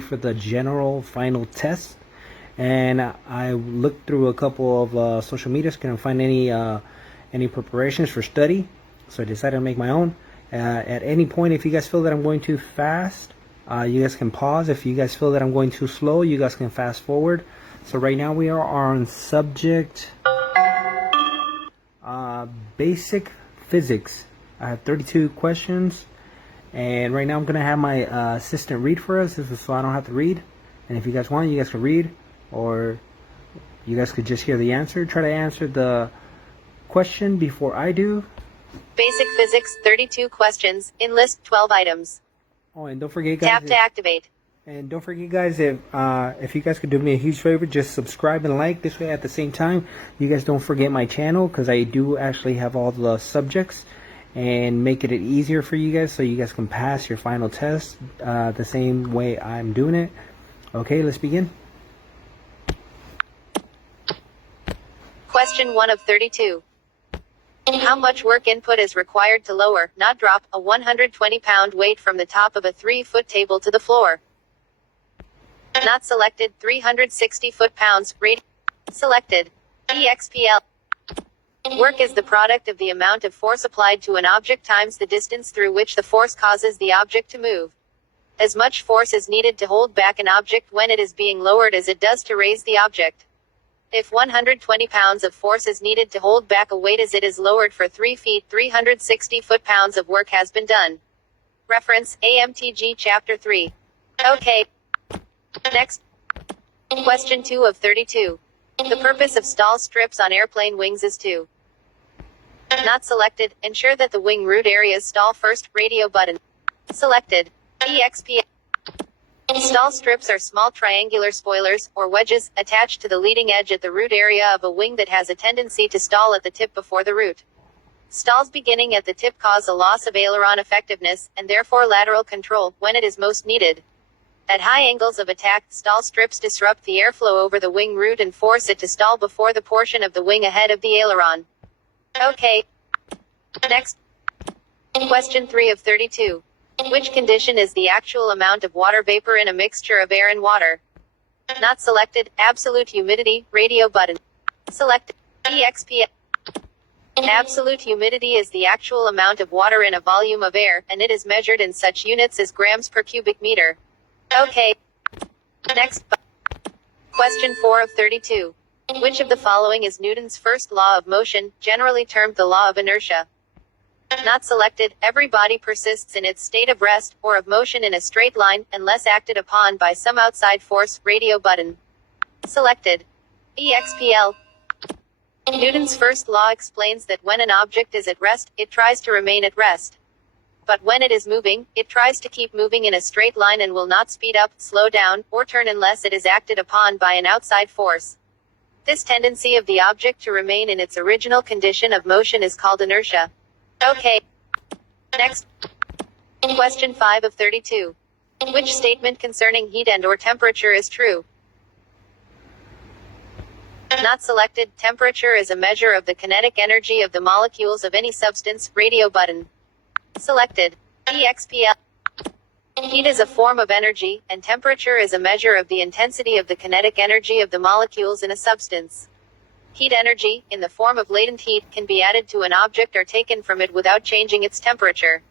For the general final test, and I looked through a couple of social medias, couldn't find any preparations for study, so I decided to make my own. At any point, if you guys feel that I'm going too fast, you guys can pause. If you guys feel that I'm going too slow, you guys can fast forward. So right now we are on subject basic physics. I have 32 questions. And right now I'm going to have my assistant read for us. This is so I don't have to read. And if you guys want, you guys can read. Or you guys could just hear the answer. Try to answer the question before I do. Basic physics, 32 questions. Enlist 12 items. Oh, and don't forget, guys. Tap to activate. And don't forget, guys, if you guys could do me a huge favor, just subscribe and like. This way, at the same time, you guys don't forget my channel, because I do actually have all the subjects. And make it easier for you guys so you guys can pass your final test the same way I'm doing it. Okay, let's begin. Question 1 of 32. How much work input is required to lower, not drop, a 120-pound weight from the top of a 3-foot table to the floor? Not selected. 360 foot-pounds. Selected. EXPL. Work is the product of the amount of force applied to an object times the distance through which the force causes the object to move. As much force is needed to hold back an object when it is being lowered as it does to raise the object. If 120 pounds of force is needed to hold back a weight as it is lowered for 3 feet, 360 foot-pounds of work has been done. Reference, AMTG Chapter 3. Okay. Next. Question 2 of 32. The purpose of stall strips on airplane wings is to not selected. Ensure that the wing root areas stall first. Radio button. Selected. EXP. Stall strips are small triangular spoilers, or wedges, attached to the leading edge at the root area of a wing that has a tendency to stall at the tip before the root. Stalls beginning at the tip cause a loss of aileron effectiveness, and therefore lateral control, when it is most needed. At high angles of attack, stall strips disrupt the airflow over the wing root and force it to stall before the portion of the wing ahead of the aileron. Okay. Next. Question 3 of 32. Which condition is the actual amount of water vapor in a mixture of air and water? Not selected. Absolute humidity. Radio button. Selected. EXP. Absolute humidity is the actual amount of water in a volume of air, and it is measured in such units as grams per cubic meter. Okay. Next. Question 4 of 32. Which of the following is Newton's first law of motion, generally termed the law of inertia? Not selected. Every body persists in its state of rest, or of motion in a straight line, unless acted upon by some outside force. Radio button. Selected. EXPL. Newton's first law explains that when an object is at rest, it tries to remain at rest. But when it is moving, it tries to keep moving in a straight line and will not speed up, slow down, or turn unless it is acted upon by an outside force. This tendency of the object to remain in its original condition of motion is called inertia. Okay. Next. Question 5 of 32. Which statement concerning heat and/or temperature is true? Not selected. Temperature is a measure of the kinetic energy of the molecules of any substance. Radio button. Selected. EXPL. Heat is a form of energy, and temperature is a measure of the intensity of the kinetic energy of the molecules in a substance. Heat energy, in the form of latent heat, can be added to an object or taken from it without changing its temperature.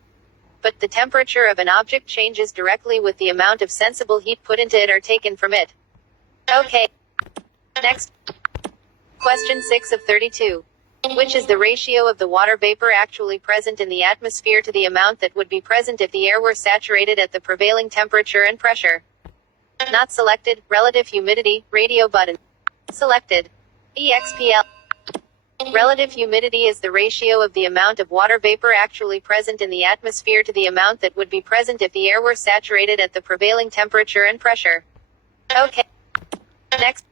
But the temperature of an object changes directly with the amount of sensible heat put into it or taken from it. Okay. Next. Question 6 of 32. Which is the ratio of the water vapor actually present in the atmosphere to the amount that would be present if the air were saturated at the prevailing temperature and pressure? Not selected. Relative humidity. Radio button. Selected. EXPL. Relative humidity is the ratio of the amount of water vapor actually present in the atmosphere to the amount that would be present if the air were saturated at the prevailing temperature and pressure. Okay. Next.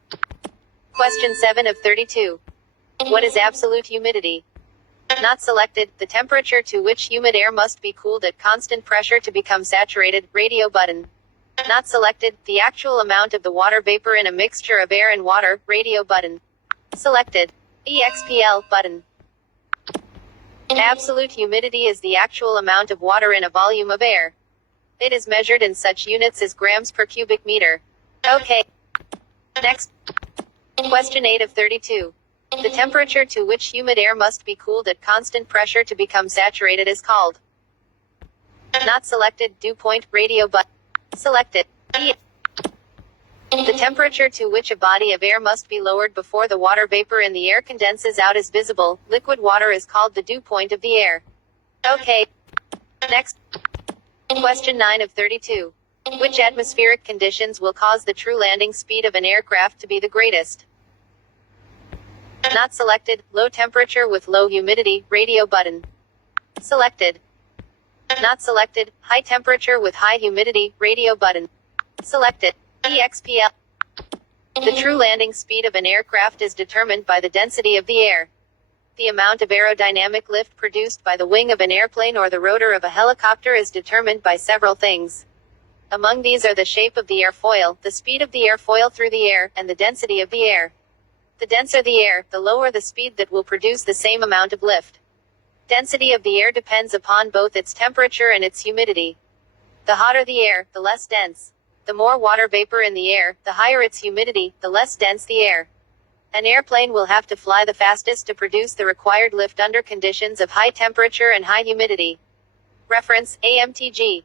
Question 7 of 32. What is absolute humidity? Not selected. The temperature to which humid air must be cooled at constant pressure to become saturated. Radio button. Not selected. The actual amount of the water vapor in a mixture of air and water. Radio button. Selected. EXPL button. Absolute humidity is the actual amount of water in a volume of air. It is measured in such units as grams per cubic meter. Okay. Next. Question 8 of 32. The temperature to which humid air must be cooled at constant pressure to become saturated is called. Not selected. Dew point. Radio button. Selected. E. The temperature to which a body of air must be lowered before the water vapor in the air condenses out is visible. Liquid water is called the dew point of the air. Okay. Next. Question 9 of 32. Which atmospheric conditions will cause the true landing speed of an aircraft to be the greatest? Not selected. Low temperature with low humidity. Radio button. Selected. Not selected. High temperature with high humidity. Radio button. Selected. EXPL. The true landing speed of an aircraft is determined by the density of the air. The amount of aerodynamic lift produced by the wing of an airplane or the rotor of a helicopter is determined by several things. Among these are the shape of the airfoil, the speed of the airfoil through the air, and the density of the air. The denser the air, the lower the speed that will produce the same amount of lift. Density of the air depends upon both its temperature and its humidity. The hotter the air, the less dense. The more water vapor in the air, the higher its humidity, the less dense the air. An airplane will have to fly the fastest to produce the required lift under conditions of high temperature and high humidity. Reference, AMTG.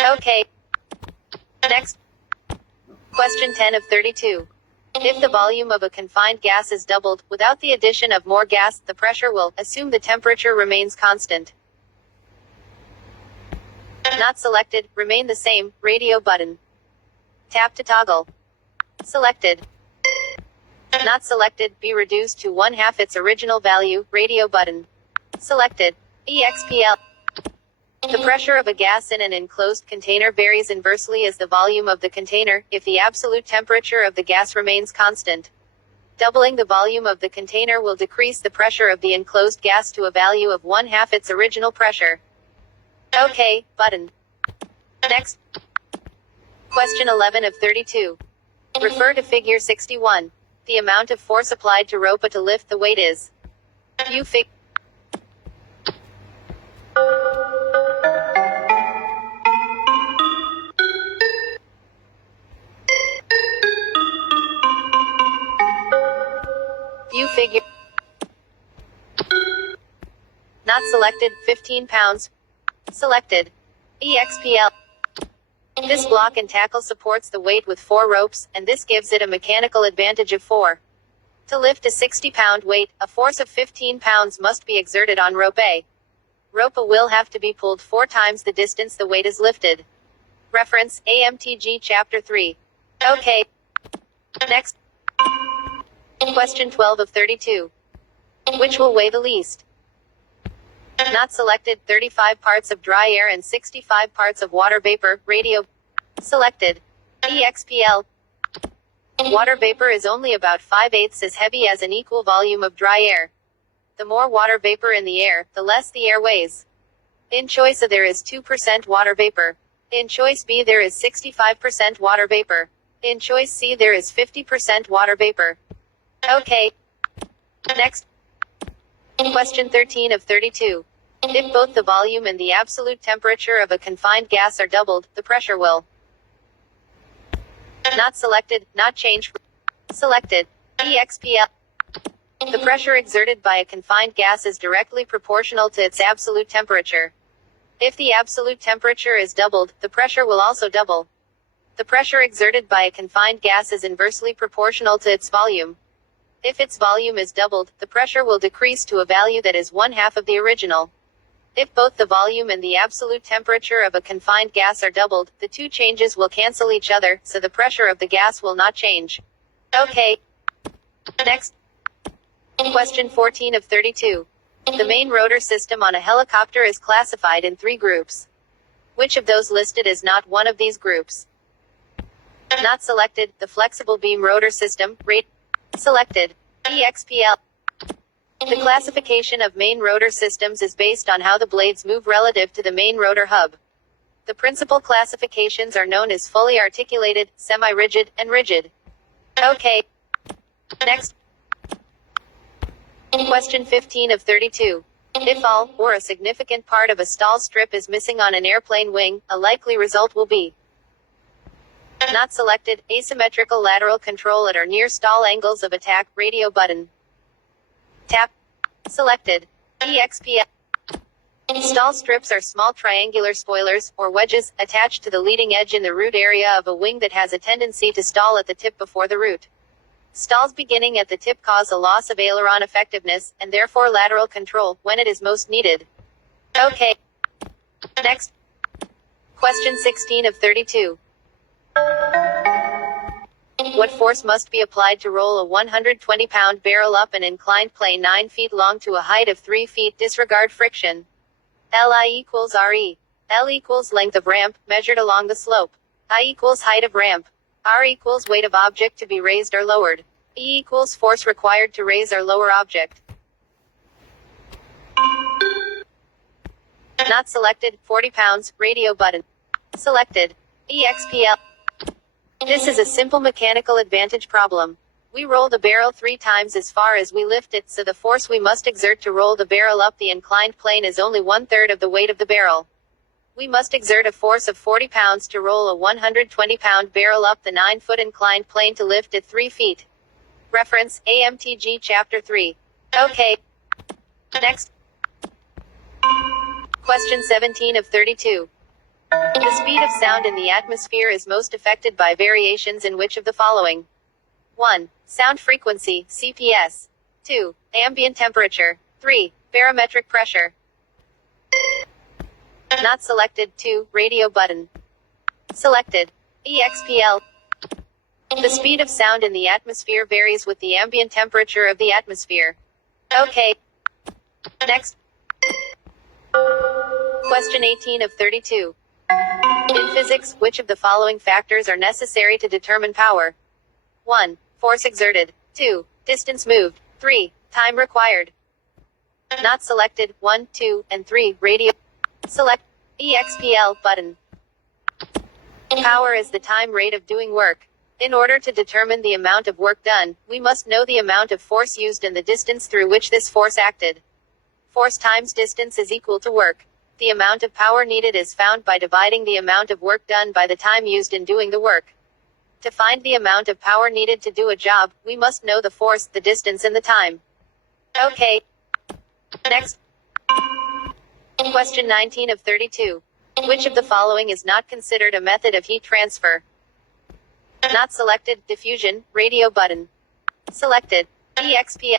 Okay. Next. Question 10 of 32. If the volume of a confined gas is doubled, without the addition of more gas, the pressure will, assume the temperature remains constant. Not selected. Remain the same. Radio button. Tap to toggle. Selected. Not selected. Be reduced to 1/2 its original value. Radio button. Selected. EXPL. The pressure of a gas in an enclosed container varies inversely as the volume of the container, if the absolute temperature of the gas remains constant. Doubling the volume of the container will decrease the pressure of the enclosed gas to a value of 1/2 its original pressure. OK, button. Next. Question 11 of 32. Refer to figure 61. The amount of force applied to rope to lift the weight is. View fig. View figure. Not selected. 15 pounds. Selected. EXPL. This block and tackle supports the weight with 4 ropes, and this gives it a mechanical advantage of 4. To lift a 60-pound weight, a force of 15 pounds must be exerted on rope A. Rope A will have to be pulled 4 times the distance the weight is lifted. Reference, AMTG Chapter 3. Okay. Next. Question 12 of 32. Which will weigh the least? Not selected. 35 parts of dry air and 65 parts of water vapor. Radio. Selected. EXPL. Water vapor is only about 5/8 as heavy as an equal volume of dry air. The more water vapor in the air, the less the air weighs. In choice A there is 2% water vapor. In choice B there is 65% water vapor. In choice C there is 50% water vapor. Okay. Next. Question 13 of 32. If both the volume and the absolute temperature of a confined gas are doubled, the pressure will. Not selected. Not change. Selected. EXPL. The pressure exerted by a confined gas is directly proportional to its absolute temperature. If the absolute temperature is doubled, the pressure will also double. The pressure exerted by a confined gas is inversely proportional to its volume. If its volume is doubled, the pressure will decrease to a value that is 1/2 of the original. If both the volume and the absolute temperature of a confined gas are doubled, the two changes will cancel each other, so the pressure of the gas will not change. Okay. Next. Question 14 of 32. The main rotor system on a helicopter is classified in 3 groups. Which of those listed is not one of these groups? Not selected. The flexible beam rotor system. Rate. Selected. EXPL. The classification of main rotor systems is based on how the blades move relative to the main rotor hub. The principal classifications are known as fully articulated, semi-rigid, and rigid. Okay. Next. Question 15 of 32. If all, or a significant part of a stall strip is missing on an airplane wing, a likely result will be not selected, asymmetrical lateral control at or near stall angles of attack, radio button. Tap. Selected. EXPL. Stall strips are small triangular spoilers, or wedges, attached to the leading edge in the root area of a wing that has a tendency to stall at the tip before the root. Stalls beginning at the tip cause a loss of aileron effectiveness, and therefore lateral control, when it is most needed. Okay. Next. Question 16 of 32. What force must be applied to roll a 120-pound barrel up an inclined plane 9 feet long to a height of 3 feet? Disregard friction. Li equals Re. L equals length of ramp, measured along the slope. I equals height of ramp. R equals weight of object to be raised or lowered. E equals force required to raise or lower object. Not selected, 40 pounds, radio button. Selected. EXPL. This is a simple mechanical advantage problem. We roll the barrel 3 times as far as we lift it, so the force we must exert to roll the barrel up the inclined plane is only 1/3 of the weight of the barrel. We must exert a force of 40 pounds to roll a 120-pound barrel up the 9-foot inclined plane to lift it 3 feet. Reference, AMTG Chapter 3. Okay. Next. Question 17 of 32. The speed of sound in the atmosphere is most affected by variations in which of the following? 1. Sound frequency, CPS. 2. Ambient temperature. 3. Barometric pressure. Not selected, 2. Radio button. Selected. EXPL. The speed of sound in the atmosphere varies with the ambient temperature of the atmosphere. Okay. Next. Question 18 of 32. In physics, which of the following factors are necessary to determine power? 1. Force exerted. 2. Distance moved. 3. Time required. Not selected, 1, 2, and 3. Radio. Select EXPL button. Power is the time rate of doing work. In order to determine the amount of work done, we must know the amount of force used and the distance through which this force acted. Force times distance is equal to work. The amount of power needed is found by dividing the amount of work done by the time used in doing the work. To find the amount of power needed to do a job, we must know the force, the distance, and the time. Okay. Next. Question 19 of 32. Which of the following is not considered a method of heat transfer? Not selected, diffusion, radio button. Selected. EXP.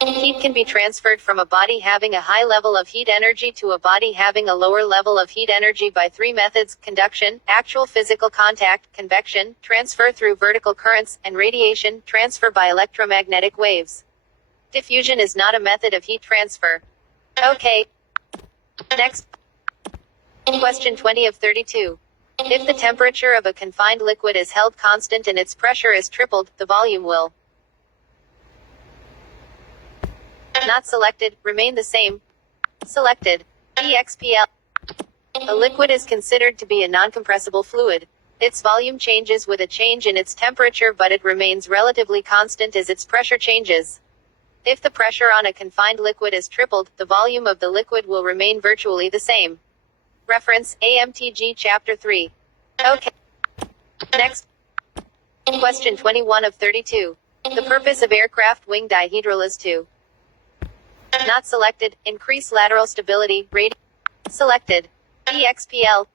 Heat can be transferred from a body having a high level of heat energy to a body having a lower level of heat energy by 3 methods: conduction, actual physical contact, convection, transfer through vertical currents, and radiation, transfer by electromagnetic waves. Diffusion is not a method of heat transfer. Okay. Next. Question 20 of 32. If the temperature of a confined liquid is held constant and its pressure is tripled, the volume will not selected, remain the same. Selected. EXPL. A liquid is considered to be a non-compressible fluid. Its volume changes with a change in its temperature, but it remains relatively constant as its pressure changes. If the pressure on a confined liquid is tripled, the volume of the liquid will remain virtually the same. Reference, AMTG Chapter 3. Okay. Next. Question 21 of 32. The purpose of aircraft wing dihedral is to not selected, increase lateral stability, selected. EXPL.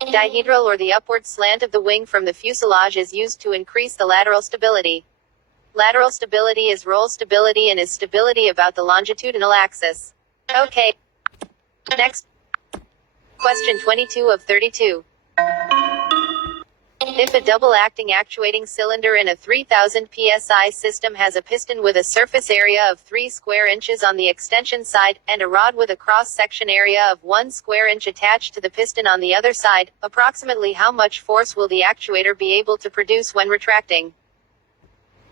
Dihedral, or the upward slant of the wing from the fuselage, is used to increase the lateral stability. Lateral stability is roll stability and is stability about the longitudinal axis. Okay. Next. Question 22 of 32. If a double-acting actuating cylinder in a 3000 psi system has a piston with a surface area of 3 square inches on the extension side, and a rod with a cross-section area of 1 square inch attached to the piston on the other side, approximately how much force will the actuator be able to produce when retracting?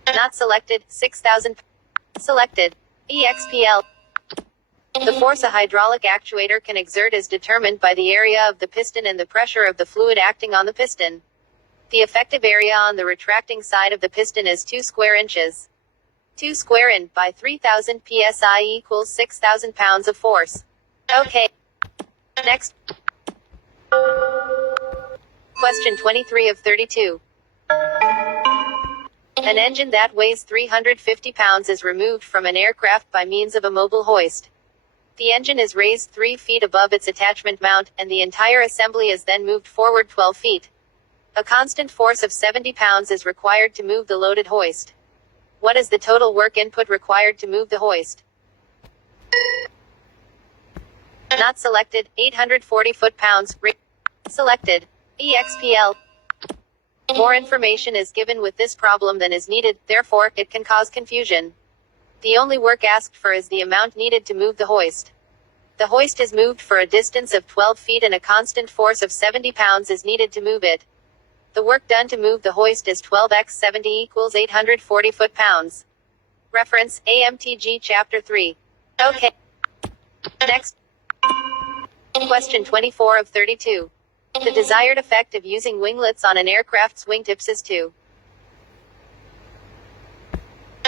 Not selected, 6000. Selected. EXPL. The force a hydraulic actuator can exert is determined by the area of the piston and the pressure of the fluid acting on the piston. The effective area on the retracting side of the piston is 2 square inches. 2 square in by 3000 psi equals 6,000 pounds of force. Okay. Next. Question 23 of 32. An engine that weighs 350 pounds is removed from an aircraft by means of a mobile hoist. The engine is raised 3 feet above its attachment mount, and the entire assembly is then moved forward 12 feet. A constant force of 70 pounds is required to move the loaded hoist. What is the total work input required to move the hoist? Not selected, 840 foot-pounds. Selected. EXPL. More information is given with this problem than is needed, therefore, it can cause confusion. The only work asked for is the amount needed to move the hoist. The hoist is moved for a distance of 12 feet and a constant force of 70 pounds is needed to move it. The work done to move the hoist is 12 x 70 equals 840 foot-pounds. Reference, AMTG Chapter 3. Okay. Next. Question 24 of 32. The desired effect of using winglets on an aircraft's wingtips is to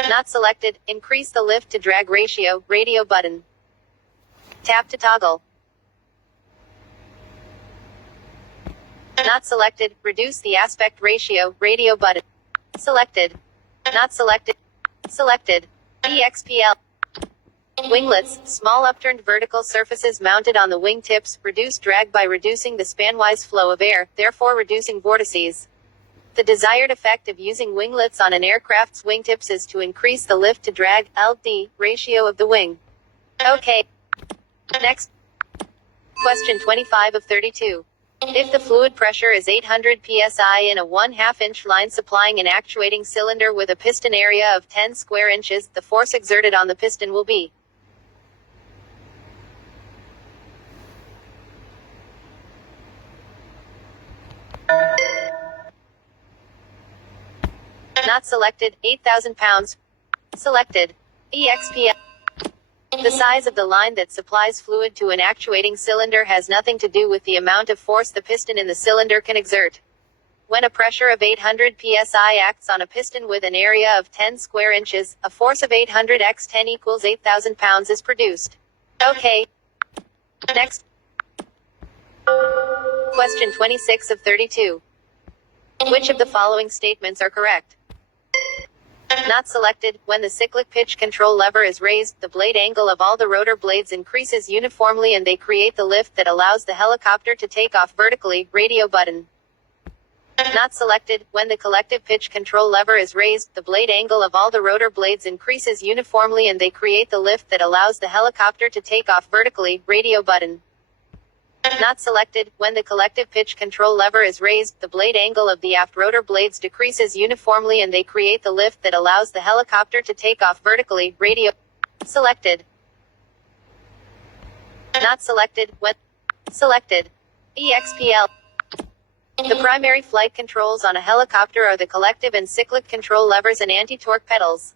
not selected, increase the lift to drag ratio, radio button. Tap to toggle. Not selected, reduce the aspect ratio, radio button. Selected. Not selected. Selected. EXPL. Winglets, small upturned vertical surfaces mounted on the wing tips, reduce drag by reducing the spanwise flow of air, therefore reducing vortices. The desired effect of using winglets on an aircraft's wingtips is to increase the lift to drag, LD, ratio of the wing. Okay. Next. Question 25 of 32. If the fluid pressure is 800 psi in a 1/2 inch line supplying an actuating cylinder with a piston area of 10 square inches, the force exerted on the piston will be not selected, 8,000 pounds. Selected. EXPL. The size of the line that supplies fluid to an actuating cylinder has nothing to do with the amount of force the piston in the cylinder can exert. When a pressure of 800 psi acts on a piston with an area of 10 square inches, a force of 800 x 10 equals 8,000 pounds is produced. Okay. Next. Question 26 of 32. Which of the following statements are correct? Not selected. When the cyclic pitch control lever is raised, the blade angle of all the rotor blades increases uniformly and they create the lift that allows the helicopter to take off vertically. Radio button. Not selected. When the collective pitch control lever is raised, the blade angle of all the rotor blades increases uniformly and they create the lift that allows the helicopter to take off vertically. Radio button. Not selected. When the collective pitch control lever is raised, the blade angle of the aft rotor blades decreases uniformly and they create the lift that allows the helicopter to take off vertically. Radio. Selected. Not selected. When selected. EXPL. The primary flight controls on a helicopter are the collective and cyclic control levers and anti-torque pedals.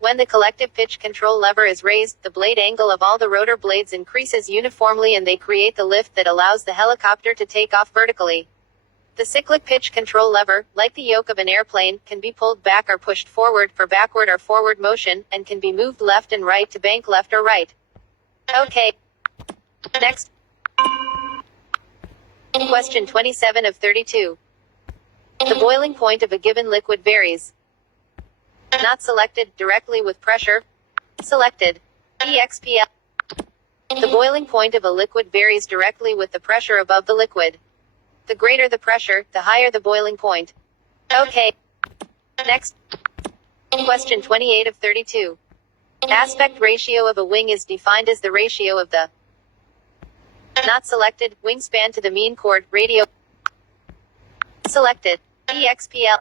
When the collective pitch control lever is raised, the blade angle of all the rotor blades increases uniformly and they create the lift that allows the helicopter to take off vertically. The cyclic pitch control lever, like the yoke of an airplane, can be pulled back or pushed forward for backward or forward motion, and can be moved left and right to bank left or right. Okay. Next. Question 27 of 32. The boiling point of a given liquid varies. Not selected, directly with pressure. Selected. EXPL. The boiling point of a liquid varies directly with the pressure above the liquid. The greater the pressure, the higher the boiling point. Okay. Next. Question 28 of 32. Aspect ratio of a wing is defined as the ratio of the not selected, wingspan to the mean chord, radio. Selected. EXPL.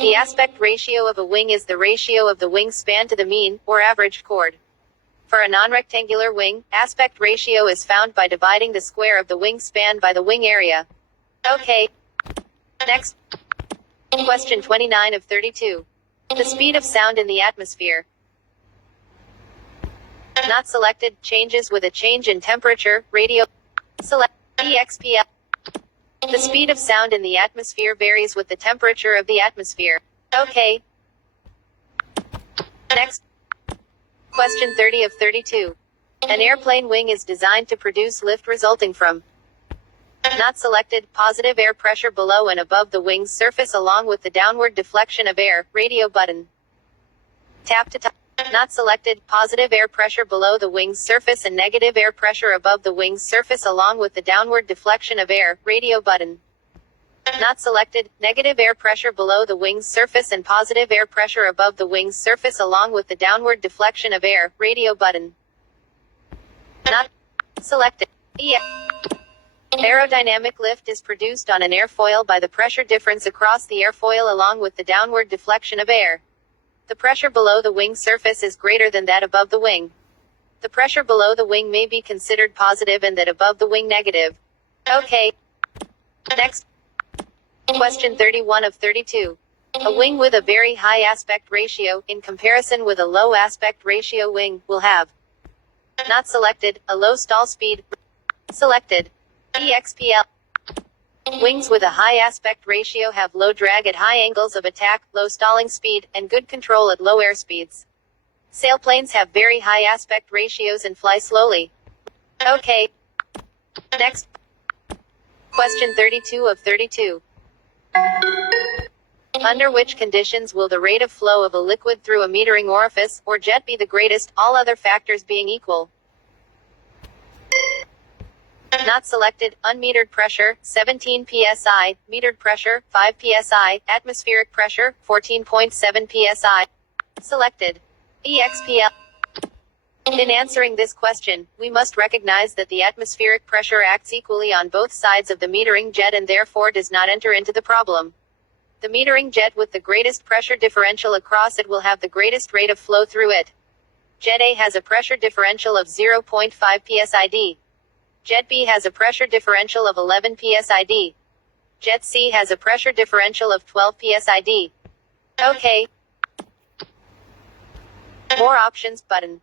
The aspect ratio of a wing is the ratio of the wingspan to the mean, or average chord. For a non-rectangular wing, aspect ratio is found by dividing the square of the wingspan by the wing area. Okay. Next. Question 29 of 32. The speed of sound in the atmosphere. Not selected, changes with a change in temperature, radio. Select. EXPL. The speed of sound in the atmosphere varies with the temperature of the atmosphere. Okay. Next. Question 30 of 32. An airplane wing is designed to produce lift resulting from. Not selected. Positive air pressure below and above the wing's surface along with the downward deflection of air. Radio button. Tap to top. Not selected. Positive air pressure below the wing's surface and negative air pressure above the wing's surface along with the downward deflection of air. Radio button. Not selected. Negative air pressure below the wing's surface and positive air pressure above the wing's surface along with the downward deflection of air. Radio button. Not selected. Aerodynamic lift is produced on an airfoil by the pressure difference across the airfoil along with the downward deflection of air. The pressure below the wing surface is greater than that above the wing. The pressure below the wing may be considered positive and that above the wing negative. Okay. Next. Question 31 of 32. A wing with a very high aspect ratio, in comparison with a low aspect ratio wing, will have. Not selected. A low stall speed. Selected. EXPL. Wings with a high aspect ratio have low drag at high angles of attack, low stalling speed, and good control at low airspeeds. Sailplanes have very high aspect ratios and fly slowly. Okay. Next. Question 32 of 32. Under which conditions will the rate of flow of a liquid through a metering orifice, or jet be the greatest, all other factors being equal? Not selected. Unmetered pressure, 17 psi, metered pressure, 5 psi, atmospheric pressure, 14.7 psi. Selected. EXPL. In answering this question, we must recognize that the atmospheric pressure acts equally on both sides of the metering jet and therefore does not enter into the problem. The metering jet with the greatest pressure differential across it will have the greatest rate of flow through it. Jet A has a pressure differential of 0.5 psid. Jet B has a pressure differential of 11 psid. Jet C has a pressure differential of 12 psid. Okay. More options button.